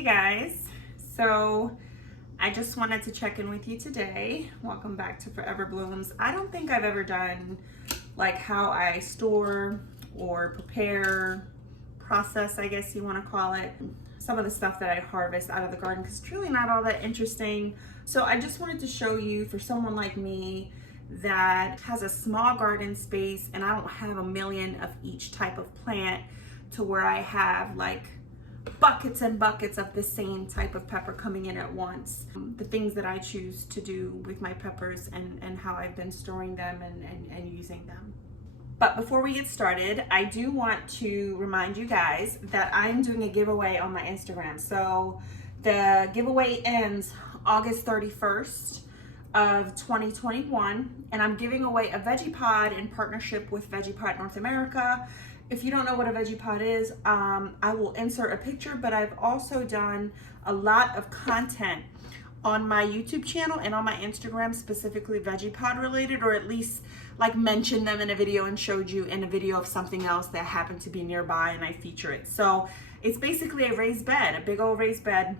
Hey guys, so I just wanted to check in with you today. Welcome back to Forever Blooms. I don't think I've ever done like how I store or prepare, process, I guess you want to call it, some of the stuff that I harvest out of the garden because it's really not all that interesting. So I just wanted to show you, for someone like me that has a small garden space and I don't have a million of each type of plant to where I have like buckets and buckets of the same type of pepper coming in at once. The things that I choose to do with my peppers and how I've been storing them and using them. But before we get started, I do want to remind you guys that I'm doing a giveaway on my Instagram. So the giveaway ends August 31st of 2021, and I'm giving away a veggie pod in partnership with Veggie Pod North America. If you don't know what a veggie pod is, I will insert a picture, but I've also done a lot of content on my YouTube channel and on my Instagram, specifically veggie pod related, or at least like mentioned them in a video and showed you in a video of something else that happened to be nearby and I feature it. So it's basically a raised bed, a big old raised bed.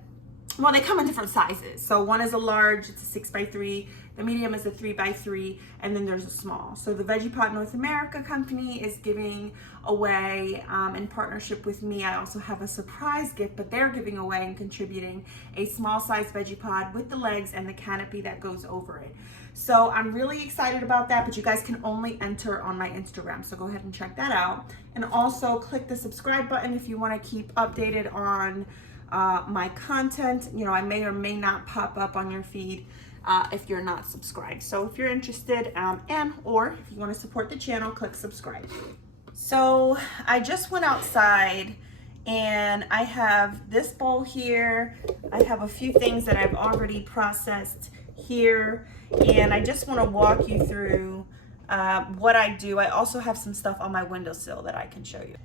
Well, they come in different sizes. So one is a large, it's a 6x3, the medium is a 3x3, and then there's a small. So the Veggie Pod North America company is giving away, in partnership with me, I also have a surprise gift, but they're giving away and contributing a small size veggie pod with the legs and the canopy that goes over it. So I'm really excited about that, but you guys can only enter on my Instagram. So go ahead and check that out. And also click the subscribe button if you want to keep updated on my content. You know, I may or may not pop up on your feed if you're not subscribed. So if you're interested or if you want to support the channel, click subscribe. So I just went outside and I have this bowl here. I have a few things that I've already processed here, and I just want to walk you through what I do. I also have some stuff on my windowsill that I can show you.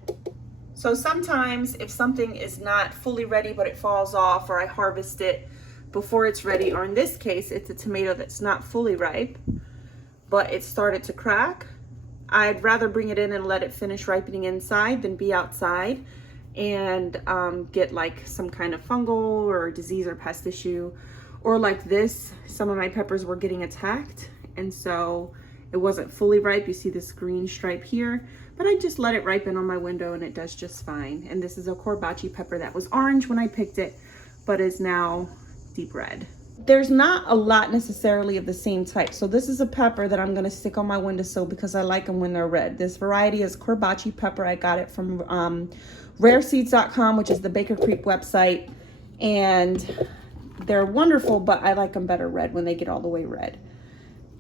So sometimes if something is not fully ready but it falls off, or I harvest it before it's ready, or in this case it's a tomato that's not fully ripe but it started to crack, I'd rather bring it in and let it finish ripening inside than be outside and get like some kind of fungal or disease or pest issue. Or like this, some of my peppers were getting attacked and so it wasn't fully ripe. You see this green stripe here, but I just let it ripen on my window and it does just fine. And this is a CORBACI pepper that was orange when I picked it, but is now deep red. There's not a lot necessarily of the same type. So this is a pepper that I'm gonna stick on my windowsill because I like them when they're red. This variety is CORBACI pepper. I got it from rareseeds.com, which is the Baker Creek website. And they're wonderful, but I like them better red when they get all the way red.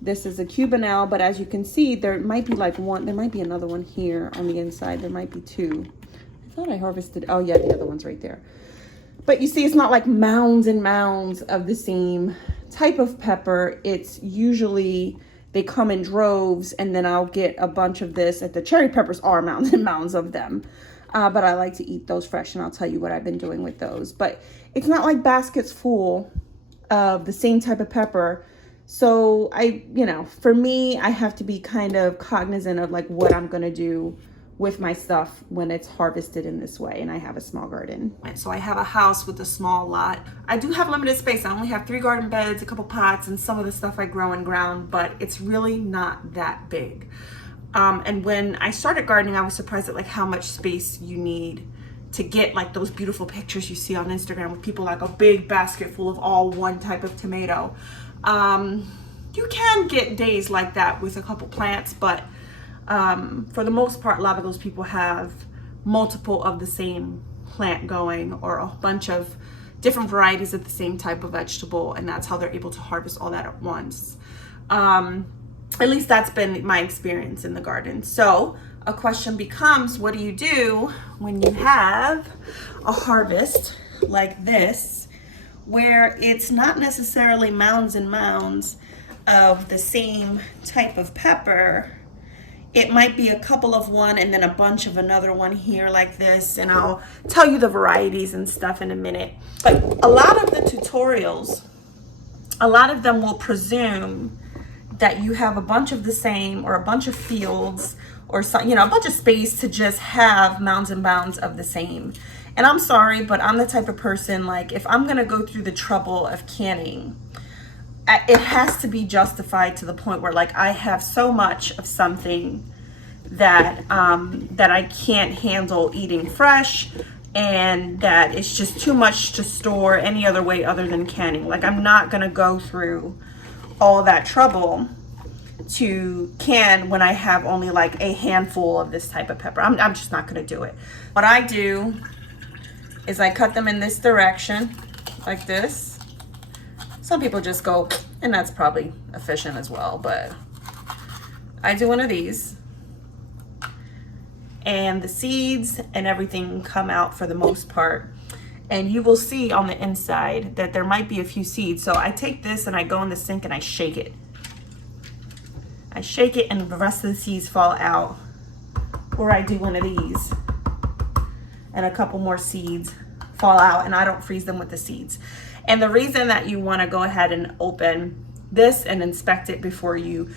This is a Cubanelle, but as you can see, there might be like one, there might be another one here on the inside. There might be two. I thought I harvested, oh yeah, the other one's right there. But you see, it's not like mounds and mounds of the same type of pepper. It's usually, they come in droves, and then I'll get a bunch of this. The cherry peppers are mounds and mounds of them. But I like to eat those fresh, and I'll tell you what I've been doing with those. But it's not like baskets full of the same type of pepper. So for me, I have to be kind of cognizant of like what I'm gonna do with my stuff when it's harvested in this way, and I have a small garden. So I have a house with a small lot. I do have limited space. I only have 3 garden beds, a couple pots, and some of the stuff I grow in ground, but it's really not that big. And when I started gardening, I was surprised at like how much space you need to get like those beautiful pictures you see on Instagram with people like a big basket full of all one type of tomato. You can get days like that with a couple plants, but for the most part, a lot of those people have multiple of the same plant going, or a bunch of different varieties of the same type of vegetable, and that's how they're able to harvest all that at once. At least that's been my experience in the garden. So a question becomes, what do you do when you have a harvest like this, where it's not necessarily mounds and mounds of the same type of pepper? It might be a couple of one and then a bunch of another one here like this, and I'll tell you the varieties and stuff in a minute. But a lot of the tutorials, a lot of them will presume that you have a bunch of the same, or a bunch of fields, or some, a bunch of space to just have mounds and mounds of the same. And I'm sorry, but I'm the type of person, like, if I'm gonna go through the trouble of canning, it has to be justified to the point where, like, I have so much of something that that I can't handle eating fresh, and that it's just too much to store any other way other than canning. Like, I'm not gonna go through all that trouble to can when I have only like a handful of this type of pepper. I'm just not gonna do it. What I do is I cut them in this direction, like this. Some people just go, and that's probably efficient as well, but I do one of these. And the seeds and everything come out for the most part. And you will see on the inside that there might be a few seeds. So I take this and I go in the sink and I shake it. I shake it and the rest of the seeds fall out. Or I do one of these and a couple more seeds fall out, and I don't freeze them with the seeds. And the reason that you want to go ahead and open this and inspect it before you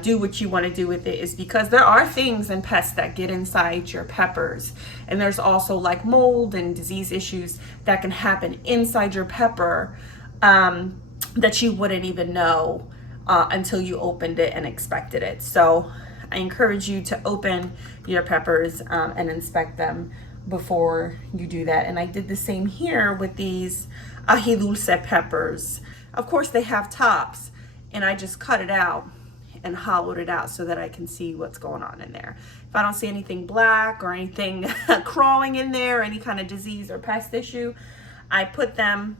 do what you want to do with it is because there are things and pests that get inside your peppers. And there's also like mold and disease issues that can happen inside your pepper that you wouldn't even know until you opened it and inspected it. So I encourage you to open your peppers and inspect them before you do that. And I did the same here with these Aji Dulce peppers. Of course they have tops, and I just cut it out and hollowed it out so that I can see what's going on in there. If I don't see anything black or anything crawling in there, any kind of disease or pest issue, I put them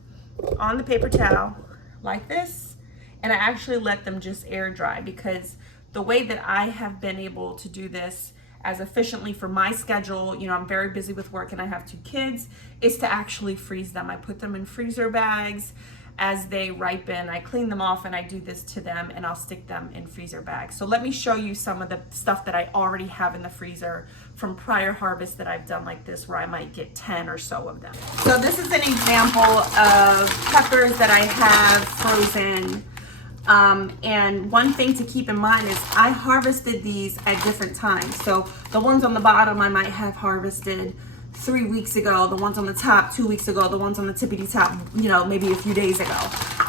on the paper towel like this, and I actually let them just air dry, because the way that I have been able to do this as efficiently for my schedule, you know, I'm very busy with work and I have 2 kids, is to actually freeze them. I put them in freezer bags. As they ripen, I clean them off and I do this to them, and I'll stick them in freezer bags. So let me show you some of the stuff that I already have in the freezer from prior harvests that I've done like this, where I might get 10 or so of them. So this is an example of peppers that I have frozen. And one thing to keep in mind is I harvested these at different times. So the ones on the bottom I might have harvested 3 weeks ago, the ones on the top 2 weeks ago, the ones on the tippity top, you know, maybe a few days ago.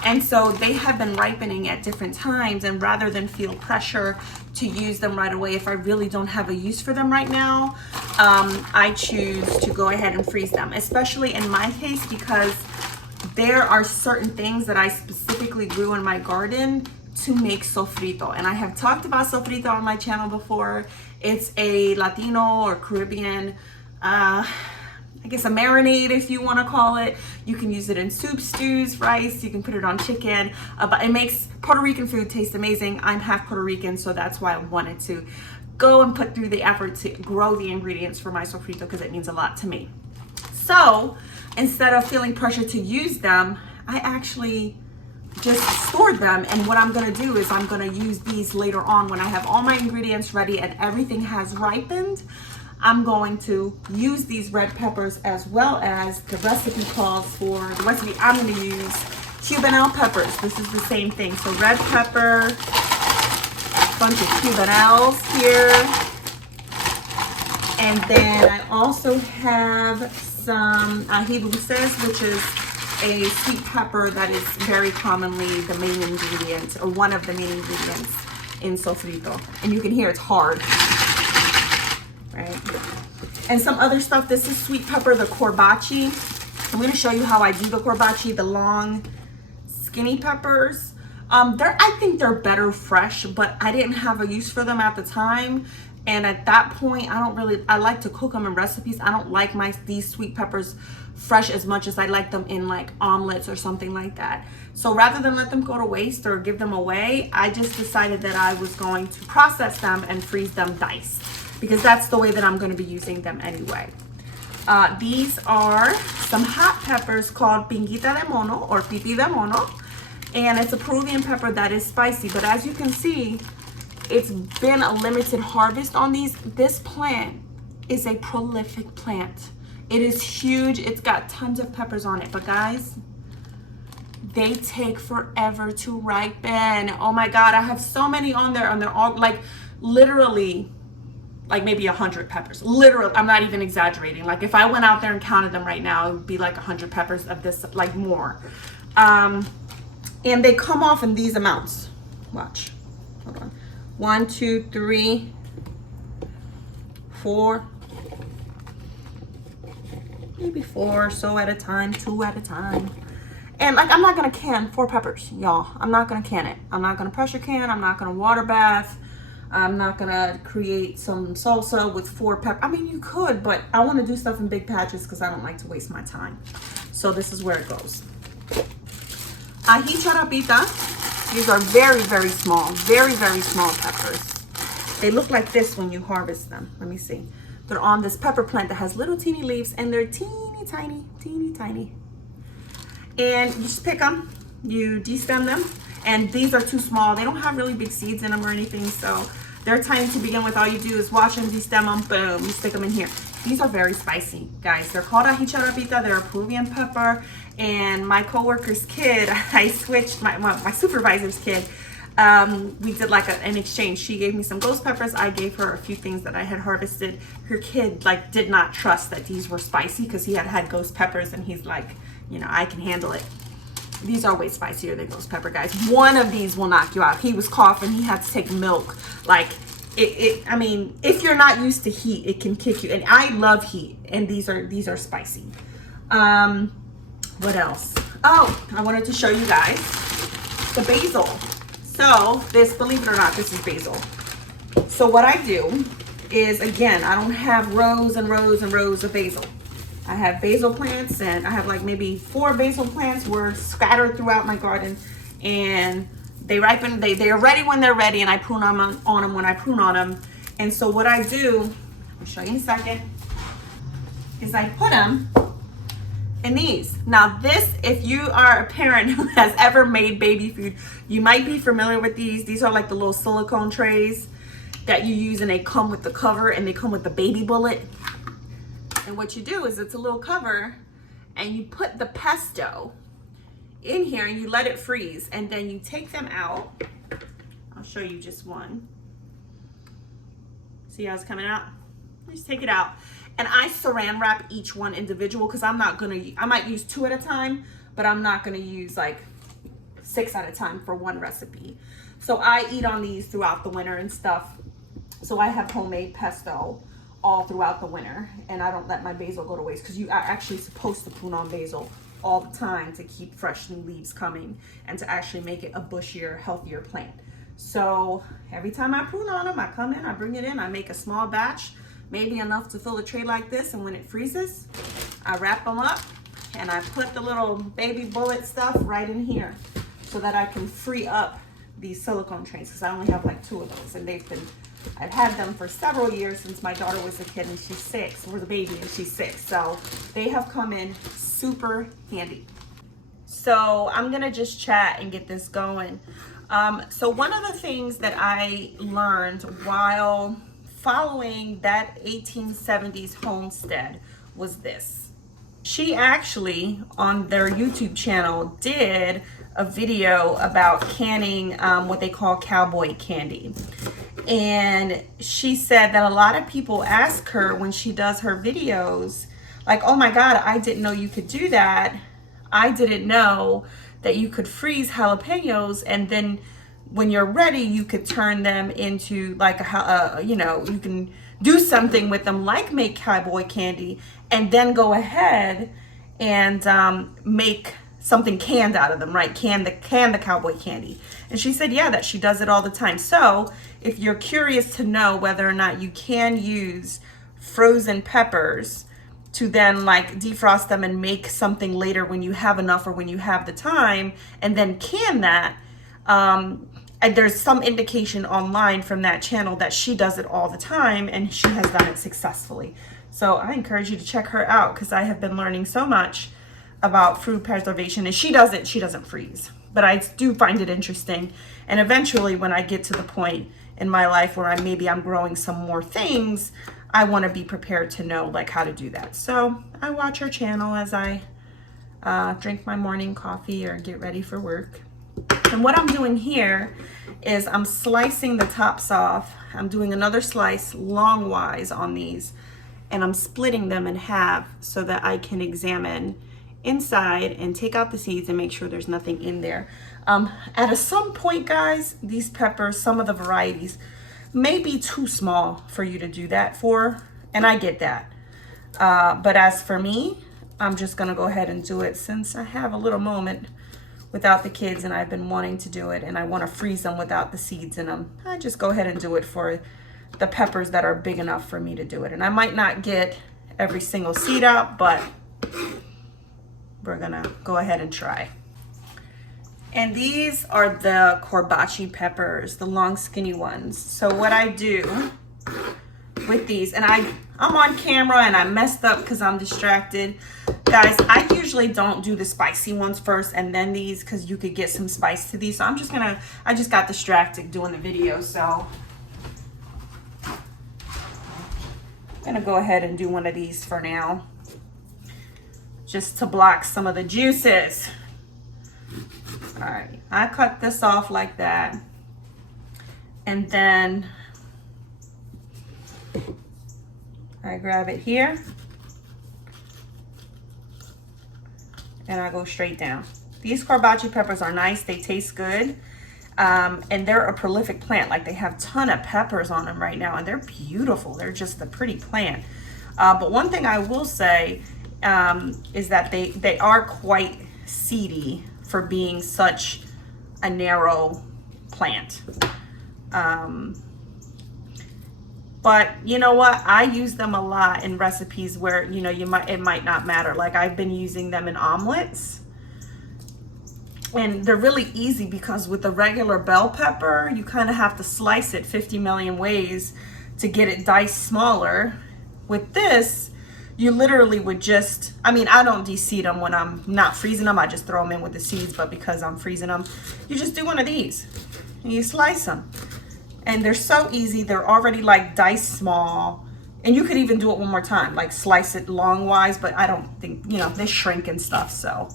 And so they have been ripening at different times, and rather than feel pressure to use them right away if I really don't have a use for them right now, I choose to go ahead and freeze them, especially in my case because there are certain things that I specifically grew in my garden to make sofrito. And I have talked about sofrito on my channel before. It's a Latino or Caribbean, I guess a marinade if you want to call it. You can use it in soup, stews, rice, you can put it on chicken, but it makes Puerto Rican food taste amazing. I'm half Puerto Rican, so that's why I wanted to go and put through the effort to grow the ingredients for my sofrito, because it means a lot to me. So instead of feeling pressure to use them, I actually just stored them. And what I'm gonna do is I'm gonna use these later on when I have all my ingredients ready and everything has ripened. I'm going to use these red peppers, as well as the recipe calls for the recipe I'm going to use Cubanelle peppers. This is the same thing. So red pepper, a bunch of Cubanelles here. And then I also have some Aji Dulces, which is a sweet pepper that is very commonly the main ingredient, or one of the main ingredients in sofrito. And you can hear it's hard. Right. And some other stuff. This is sweet pepper, the CORBACI. I'm going to show you how I do the CORBACI, the long, skinny peppers. I think they're better fresh, but I didn't have a use for them at the time. And at that point, I like to cook them in recipes. I don't like these sweet peppers fresh as much as I like them in like omelets or something like that. So rather than let them go to waste or give them away, I just decided that I was going to process them and freeze them diced, because that's the way that I'm going to be using them anyway. These are some hot peppers called Pinguita de Mono, or Pipi de Mono, and it's a Peruvian pepper that is spicy. But as you can see, it's been a limited harvest on these. This plant is a prolific plant. It is huge. It's got tons of peppers on it. But guys, they take forever to ripen. Oh my God, I have so many on there, and they're all like literally like maybe 100 peppers. Literally, I'm not even exaggerating. Like if I went out there and counted them right now, it would be like 100 peppers of this, like more. And they come off in these amounts. Watch, hold on. 1, 2, 3, 4, maybe 4 or so at a time, 2 at a time. And like, I'm not gonna can 4 peppers, y'all. I'm not gonna can it. I'm not gonna pressure can. I'm not gonna water bath. I'm not gonna create some salsa with 4 peppers. I mean, you could, but I wanna do stuff in big patches because I don't like to waste my time. So this is where it goes. Aji Charapita. These are very, very small peppers. They look like this when you harvest them. Let me see. They're on this pepper plant that has little teeny leaves, and they're teeny tiny. And you just pick them, you destem them, and these are too small. They don't have really big seeds in them or anything, so they're tiny to begin with. All you do is wash them, destem them, boom, you stick them in here. These are very spicy, guys. They're called Aji Charapita. They're a Peruvian pepper, and my coworker's kid, I switched, my supervisor's kid, we did like an exchange. She gave me some ghost peppers. I gave her a few things that I had harvested. Her kid like did not trust that these were spicy because he had ghost peppers, and he's like, you know, I can handle it. These are way spicier than ghost pepper, guys. One of these will knock you out. He was coughing. He had to take milk. Like I mean, if you're not used to heat, it can kick you. And I love heat, and these are spicy. What else? Oh, I wanted to show you guys the basil. So this, believe it or not, this is basil. So what I do is, again, I don't have rows and rows and rows of basil. I have basil plants, and I have like maybe 4 basil plants were scattered throughout my garden, and they ripen, they are ready when they're ready, and I prune on them when I prune on them. And so what I do, I'll show you in a second, is I put them in these. Now this, if you are a parent who has ever made baby food, you might be familiar with these. These are like the little silicone trays that you use, and they come with the cover, and they come with the baby bullet. And what you do is, it's a little cover, and you put the pesto in here, and you let it freeze, and then you take them out. I'll show you just one. See how it's coming out? Just take it out. And I saran wrap each one individual, because I might use 2 at a time, but I'm not gonna use like 6 at a time for one recipe. So I eat on these throughout the winter and stuff. So I have homemade pesto all throughout the winter, and I don't let my basil go to waste, because you are actually supposed to prune on basil all the time to keep fresh new leaves coming and to actually make it a bushier, healthier plant. So every time I prune on them, I come in, I bring it in, I make a small batch, maybe enough to fill a tray like this, and when it freezes, I wrap them up, and I put the little baby bullet stuff right in here so that I can free up these silicone trays, because I only have like 2 of those, and I've had them for several years since my daughter was a kid, and she's 6, or the baby, and she's 6. So they have come in super handy. So I'm gonna just chat and get this going. So one of the things that I learned while following that 1870s homestead was this. She actually, on their YouTube channel, did a video about canning what they call cowboy candy. And she said that a lot of people ask her when she does her videos, like, oh my God, I didn't know you could do that. I didn't know that you could freeze jalapenos, and then when you're ready, you could turn them into like you know, you can do something with them, like make cowboy candy, and then go ahead and make something canned out of them, right? Can the cowboy candy. And she said, yeah, that she does it all the time. So if you're curious to know whether or not you can use frozen peppers to then like defrost them and make something later when you have enough or when you have the time, and then can that, and there's some indication online from that channel that she does it all the time, and she has done it successfully. So I encourage you to check her out, because I have been learning so much about food preservation, and she doesn't freeze, but I do find it interesting. And eventually, when I get to the point in my life where I'm growing some more things, I want to be prepared to know like how to do that. So I watch her channel as I drink my morning coffee or get ready for work. And what I'm doing here is I'm slicing the tops off. I'm doing another slice longwise on these, and I'm splitting them in half so that I can examine inside and take out the seeds and make sure there's nothing in there. At some point, guys, these peppers, some of the varieties may be too small for you to do that for, and I get that. But as for me, I'm just gonna go ahead and do it since I have a little moment without the kids and I've been wanting to do it, and I wanna freeze them without the seeds in them. I just go ahead and do it for the peppers that are big enough for me to do it. And I might not get every single seed out, but we're gonna go ahead and try. And these are the CORBACI peppers, the long skinny ones. So what I do with these, and I'm on camera and I messed up because I'm distracted. Guys, I usually don't do the spicy ones first and then these, because you could get some spice to these. So I just got distracted doing the video. So I'm gonna go ahead and do one of these for now, just to block some of the juices. All right, I cut this off like that. And then I grab it here and I go straight down. These CORBACI peppers are nice, they taste good. And they're a prolific plant. Like, they have a ton of peppers on them right now and they're beautiful. They're just a pretty plant. But one thing I will say is that they are quite seedy for being such a narrow plant. But you know what? I use them a lot in recipes where, you know, it might not matter. Like, I've been using them in omelets. And they're really easy because with the regular bell pepper, you kind of have to slice it 50 million ways to get it diced smaller. With this, you literally would just, I mean, I don't de-seed them when I'm not freezing them. I just throw them in with the seeds, but because I'm freezing them, you just do one of these and you slice them. And they're so easy. They're already like diced small. And you could even do it one more time, like slice it longwise, but I don't think, you know, they shrink and stuff. So,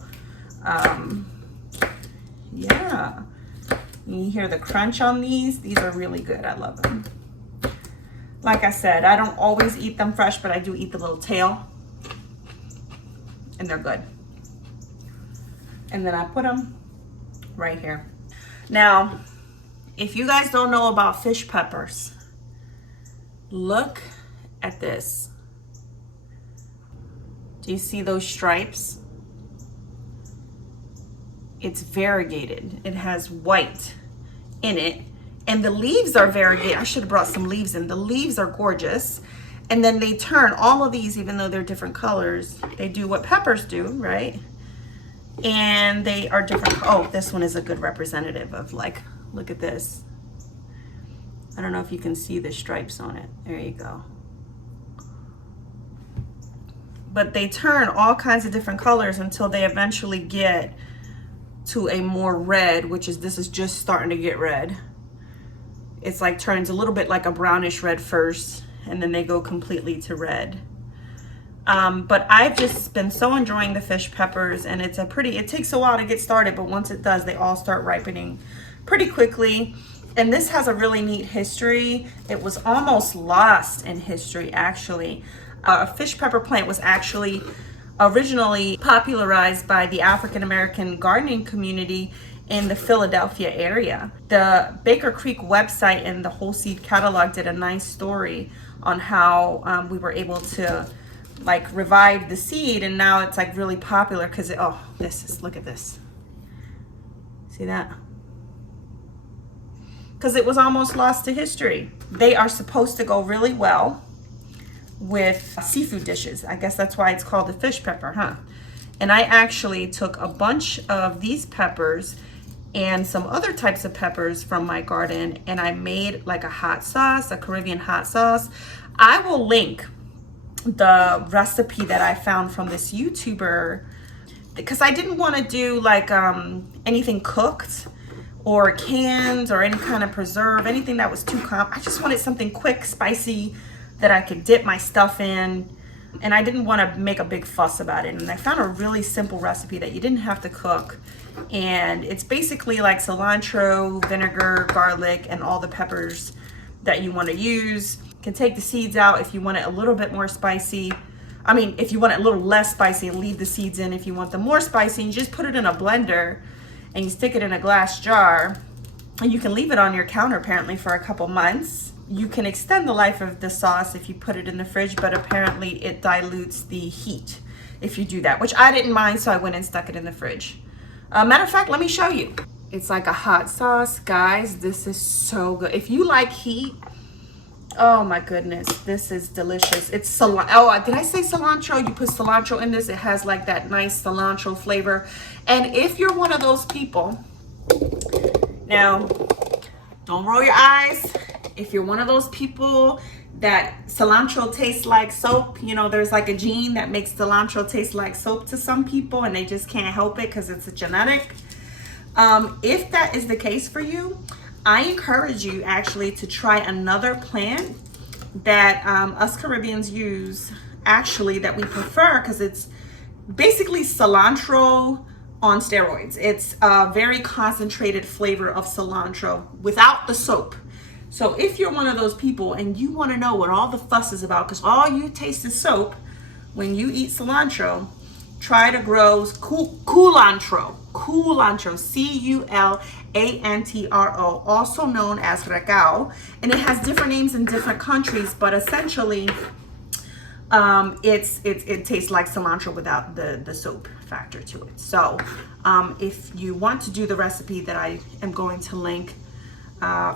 yeah. You hear the crunch on these? These are really good. I love them. Like I said, I don't always eat them fresh, but I do eat the little tail. And they're good. And then I put them right here. Now, if you guys don't know about fish peppers, look at this. Do you see those stripes? It's variegated. It has white in it. And the leaves are variegated. I should have brought some leaves in. The leaves are gorgeous. And then they turn all of these, even though they're different colors, they do what peppers do, right? And they are different. Oh, this one is a good representative of, like, look at this. I don't know if you can see the stripes on it. There you go. But they turn all kinds of different colors until they eventually get to a more red, which is, this is just starting to get red. It's like turns a little bit like a brownish red first, and then they go completely to red. But I've just been so enjoying the fish peppers, and it takes a while to get started, but once it does, they all start ripening pretty quickly. And this has a really neat history. It was almost lost in history, actually. A fish pepper plant was actually originally popularized by the African American gardening community in the Philadelphia area. The Baker Creek website and the Whole Seed Catalog did a nice story on how we were able to like revive the seed, and now it's like really popular because look at this. See that? Because it was almost lost to history. They are supposed to go really well with seafood dishes. I guess that's why it's called a fish pepper, huh? And I actually took a bunch of these peppers and some other types of peppers from my garden, and I made like a hot sauce, a Caribbean hot sauce. I will link the recipe that I found from this YouTuber because I didn't want to do like anything cooked or canned or any kind of preserve, anything that was too I just wanted something quick, spicy, that I could dip my stuff in, and I didn't want to make a big fuss about it. And I found a really simple recipe that you didn't have to cook, And it's basically like cilantro, vinegar, garlic, and all the peppers that you want to use. You can take the seeds out if you want it a little bit more spicy. I mean, if you want it a little less spicy, and leave the seeds in. If you want them more spicy, you just put it in a blender and you stick it in a glass jar, and you can leave it on your counter apparently for a couple months. You can extend the life of the sauce if you put it in the fridge, but apparently it dilutes the heat if you do that, which I didn't mind, so I went and stuck it in the fridge. Matter of fact, let me show you. It's like a hot sauce, guys. This is so good. If you like heat, oh my goodness, this is delicious. It's cilantro. Oh, did I say cilantro? You put cilantro in this. It has like that nice cilantro flavor. And if you're one of those people, now, don't roll your eyes. If you're one of those people that cilantro tastes like soap, you know, there's like a gene that makes cilantro taste like soap to some people and they just can't help it because it's a genetic. If that is the case for you, I encourage you actually to try another plant that us Caribbeans use, actually, that we prefer, because it's basically cilantro on steroids. It's a very concentrated flavor of cilantro without the soap. So if you're one of those people and you want to know what all the fuss is about, because all you taste is soap when you eat cilantro, try to grow culantro, C-U-L-A-N-T-R-O, also known as RECAO, and it has different names in different countries, but essentially it tastes like cilantro without the soap factor to it. So if you want to do the recipe that I am going to link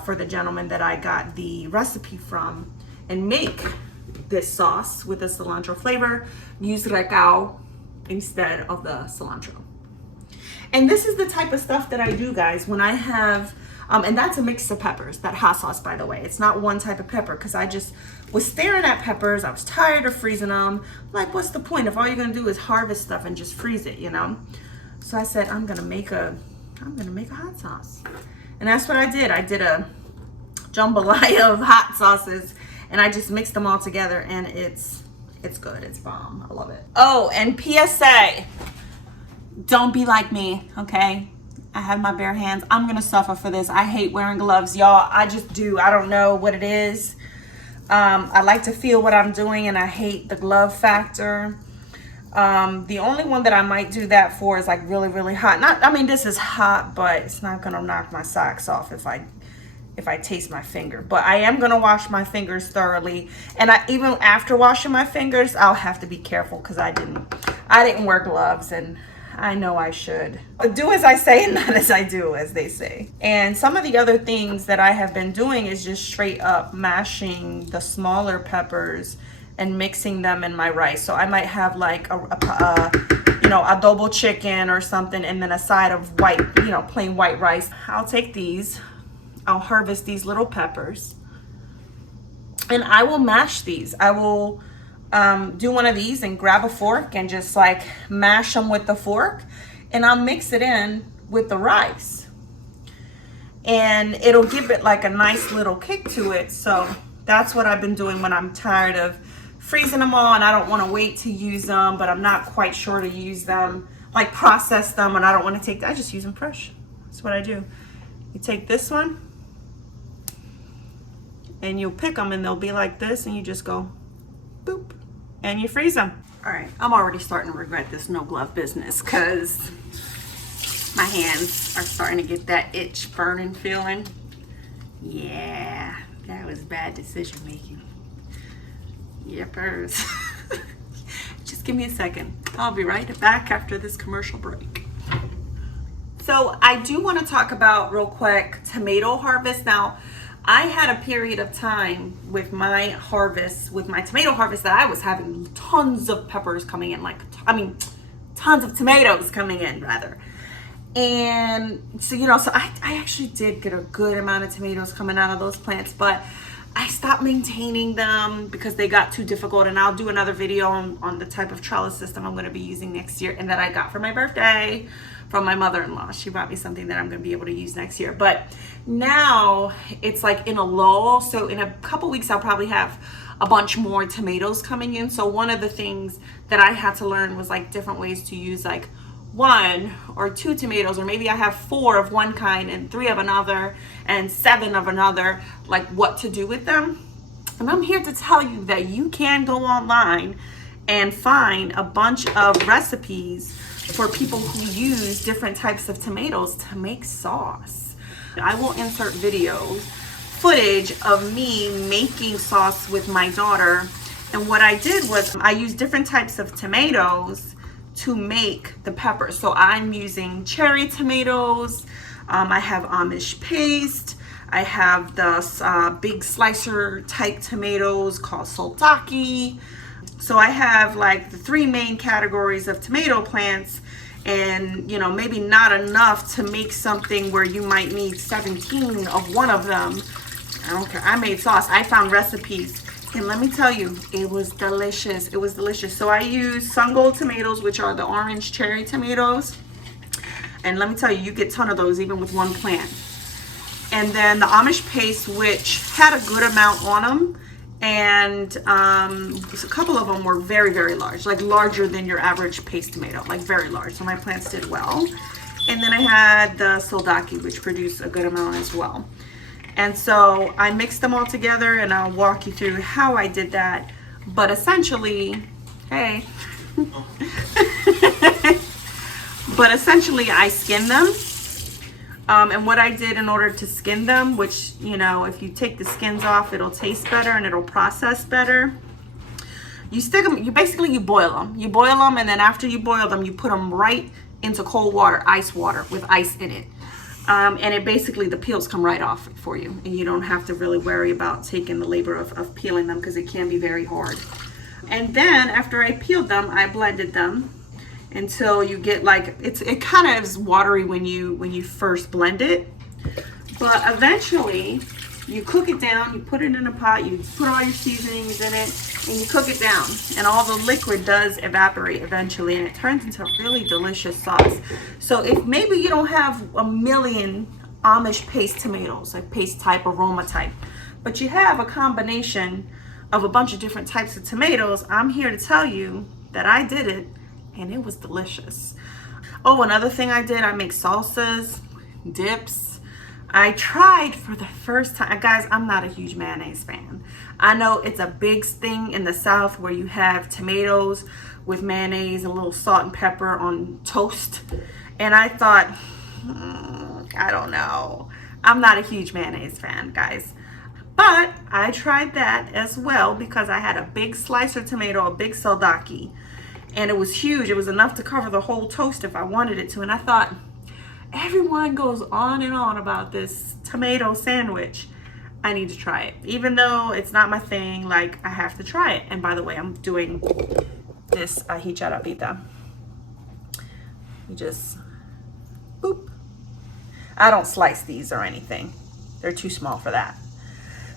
for the gentleman that I got the recipe from and make this sauce with the cilantro flavor, use RECAO instead of the cilantro. And this is the type of stuff that I do, guys, when I have, and that's a mix of peppers, that hot sauce, by the way. It's not one type of pepper, because I just was staring at peppers. I was tired of freezing them. Like, what's the point if all you're gonna do is harvest stuff and just freeze it, you know? So I said, I'm gonna make a hot sauce. And that's what I did. I did a jambalaya of hot sauces, and I just mixed them all together, and it's good. It's bomb. I love it. Oh, and PSA, don't be like me, okay? I have my bare hands. I'm gonna suffer for this. I hate wearing gloves, y'all. I just do. I don't know what it is. I like to feel what I'm doing, and I hate the glove factor. The only one that I might do that for is like really, really hot. I mean, this is hot, but it's not gonna knock my socks off if I taste my finger. But I am gonna wash my fingers thoroughly, and even after washing my fingers, I'll have to be careful because I didn't wear gloves, and I know I should. Do as I say and not as I do, as they say. And some of the other things that I have been doing is just straight up mashing the smaller peppers and mixing them in my rice. So I might have like a adobo chicken or something, and then a side of white, plain white rice. I'll take these, I'll harvest these little peppers, and I will mash these. I will do one of these and grab a fork and just like mash them with the fork, and I'll mix it in with the rice, and it'll give it like a nice little kick to it. So that's what I've been doing when I'm tired of freezing them all and I don't want to wait to use them, but I'm not quite sure to use them, like process them, and I don't want to I just use them fresh. That's what I do. You take this one and you'll pick them, and they'll be like this, and you just go boop, and you freeze them. All right, I'm already starting to regret this no glove business because my hands are starting to get that itch burning feeling. Yeah, that was bad decision making. Yippers. Just give me a second. I'll be right back after this commercial break. So I do want to talk about real quick tomato harvest. Now, I had a period of time with my harvest, with my tomato harvest, that I was having tons of peppers coming in, tons of tomatoes coming in rather. And so, so I actually did get a good amount of tomatoes coming out of those plants, but I stopped maintaining them because they got too difficult. And I'll do another video on the type of trellis system I'm going to be using next year, and that I got for my birthday from my mother-in-law. She bought me something that I'm going to be able to use next year. But now it's like in a lull. So in a couple weeks, I'll probably have a bunch more tomatoes coming in. So one of the things that I had to learn was like different ways to use like 1 or 2 tomatoes, or maybe I have 4 of one kind and 3 of another and 7 of another, like what to do with them. And I'm here to tell you that you can go online and find a bunch of recipes for people who use different types of tomatoes to make sauce. I will insert videos, footage of me making sauce with my daughter. And what I did was I used different types of tomatoes to make the peppers. So I'm using cherry tomatoes. I have Amish paste. I have the big slicer type tomatoes called Soldacki. So I have like the 3 main categories of tomato plants, and you know, maybe not enough to make something where you might need 17 of one of them. I don't care. I made sauce. I found recipes, and let me tell you, it was delicious. It was delicious. So I used Sun Gold tomatoes, which are the orange cherry tomatoes, and let me tell you, you get a ton of those even with one plant. And then the Amish paste, which had a good amount on them, and a couple of them were very, very large, like larger than your average paste tomato, like very large. So my plants did well. And then I had the Soldacki, which produced a good amount as well. And so I mixed them all together, and I'll walk you through how I did that. But essentially, hey, but essentially I skinned them. And what I did in order to skin them, which, you know, if you take the skins off, it'll taste better and it'll process better. You stick them, you boil them. You boil them, and then after you boil them, you put them right into cold water, ice water with ice in it. And it basically, the peels come right off for you, and you don't have to really worry about taking the labor of peeling them, because it can be very hard. And then after I peeled them, I blended them until you get like, it kind of is watery when you first blend it, but eventually you cook it down, you put it in a pot, you put all your seasonings in it, and you cook it down, and all the liquid does evaporate eventually, and it turns into a really delicious sauce. So if maybe you don't have a million Amish paste tomatoes, like paste type, aroma type, but you have a combination of a bunch of different types of tomatoes, I'm here to tell you that I did it, and it was delicious. Oh, another thing I did, I make salsas, dips. I tried for the first time, guys, I'm not a huge mayonnaise fan. I know it's a big thing in the South where you have tomatoes with mayonnaise and a little salt and pepper on toast. And I thought, I don't know. I'm not a huge mayonnaise fan, guys. But I tried that as well because I had a big slicer tomato, a big Soldacki. And it was huge. It was enough to cover the whole toast if I wanted it to. And I thought, everyone goes on and on about this tomato sandwich. I need to try it. Even though it's not my thing, like, I have to try it. And by the way, I'm doing this Aji Charapita. You just, boop. I don't slice these or anything. They're too small for that.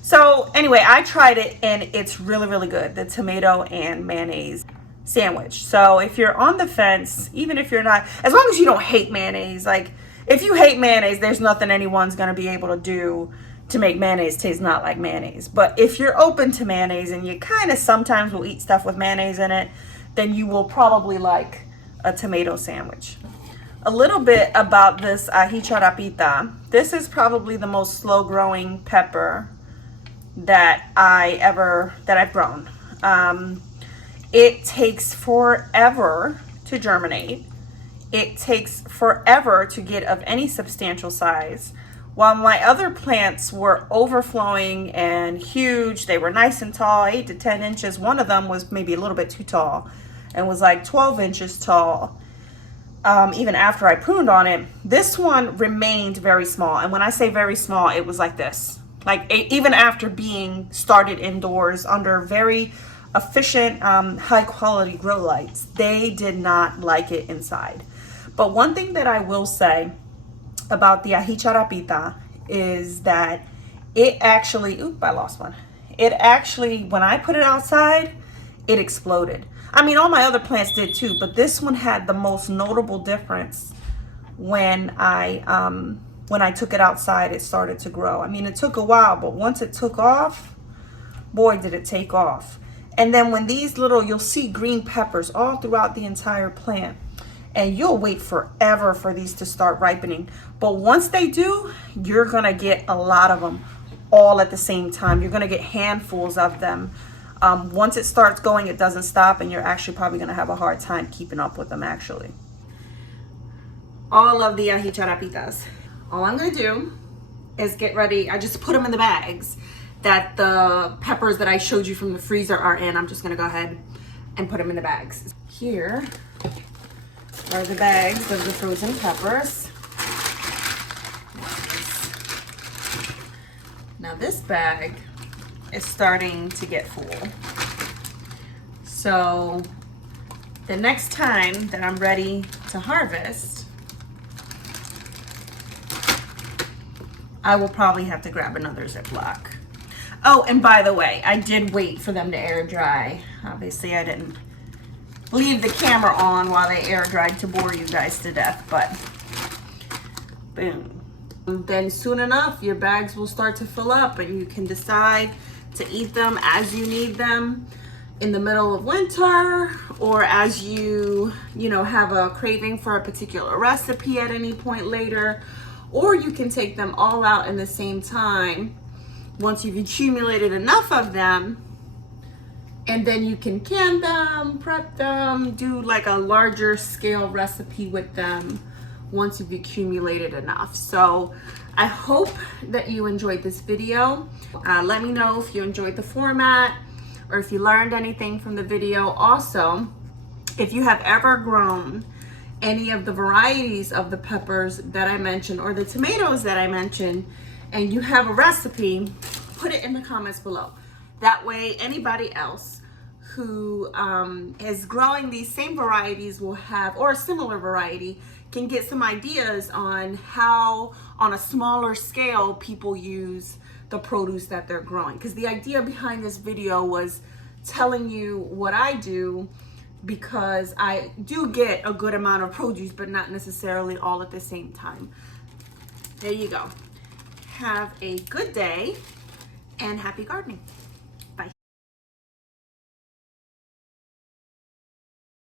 So anyway, I tried it, and it's really, really good. The tomato and mayonnaise sandwich. So if you're on the fence, even if you're not, as long as you don't hate mayonnaise, like if you hate mayonnaise, there's nothing anyone's going to be able to do to make mayonnaise taste not like mayonnaise. But if you're open to mayonnaise and you kind of sometimes will eat stuff with mayonnaise in it, then you will probably like a tomato sandwich. A little bit about this Aji Charapita. This is probably the most slow growing pepper that I've grown. It takes forever to germinate. It takes forever to get of any substantial size. While my other plants were overflowing and huge, they were nice and tall, 8 to 10 inches. One of them was maybe a little bit too tall and was like 12 inches tall. Even after I pruned on it, this one remained very small. And when I say very small, it was like this. Like even after being started indoors under very efficient, high quality grow lights, they did not like it inside. But one thing that I will say about the Aji Charapita is that it actually, I lost one. It actually, when I put it outside, it exploded. I mean, all my other plants did too, but this one had the most notable difference when I took it outside. It started to grow. I mean, it took a while, but once it took off, boy, did it take off. And then when these little, you'll see green peppers all throughout the entire plant. and you'll wait forever for these to start ripening. But once they do, you're gonna get a lot of them all at the same time. You're gonna get handfuls of them. Once it starts going, it doesn't stop, and you're actually probably gonna have a hard time keeping up with them actually. All of the Aji Charapitas. All I'm gonna do is get ready. I just put them in the bags that the peppers that I showed you from the freezer are in. I'm just gonna go ahead and put them in the bags. Here are the bags of the frozen peppers. Now this bag is starting to get full. So the next time that I'm ready to harvest, I will probably have to grab another Ziploc. Oh, and by the way, I did wait for them to air dry. Obviously, I didn't leave the camera on while they air dried to bore you guys to death, but boom. Then soon enough, your bags will start to fill up and you can decide to eat them as you need them in the middle of winter, or as you have a craving for a particular recipe at any point later. Or you can take them all out in the same time once you've accumulated enough of them, and then you can can them, prep them, do like a larger scale recipe with them once you've accumulated enough. So I hope that you enjoyed this video. Let me know if you enjoyed the format or if you learned anything from the video. Also, if you have ever grown any of the varieties of the peppers that I mentioned or the tomatoes that I mentioned, and you have a recipe, put it in the comments below. That way anybody else who is growing these same varieties will have, or a similar variety, can get some ideas on how on a smaller scale people use the produce that they're growing. Because the idea behind this video was telling you what I do, because I do get a good amount of produce, but not necessarily all at the same time. There you go. Have a good day and happy gardening.